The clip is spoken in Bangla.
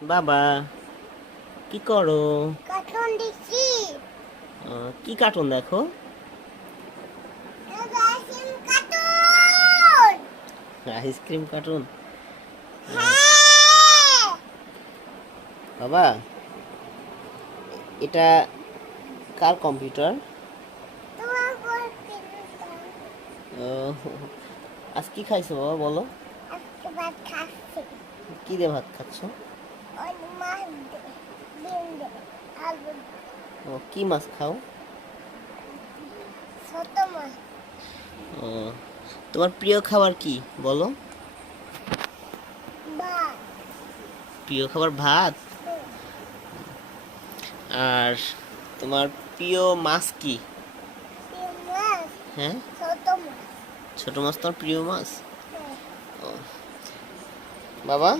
বাবা কি করো? কার্টুন দেখছি। কি কার্টুন দেখো? কার্টুন। Ice cream cartoon. হ্যাঁ। বাবা এটা কার কম্পিউটার? তোমার কম্পিউটার। আহ, আজ কি খাইছো বাবা বলো? আজকে ভাত খাচ্ছি। কি দিয়ে ভাত খাচ্ছ? ওই মাছ দিয়ে, ডিম দিয়ে, আলু দিয়ে, কি মাছ খাও? ছোট মাছ। আহ, তোমার প্রিয় খাবার কি বলো? ভাত। প্রিয় খাবার ভাত। হুম, আর তোমার প্রিয় মাছ কি? ডিম মাছ। হ্যাঁ, ছোট মাছ। ছোট মাছ তোমার প্রিয় মাছ। হ্যাঁ। ও, বাবা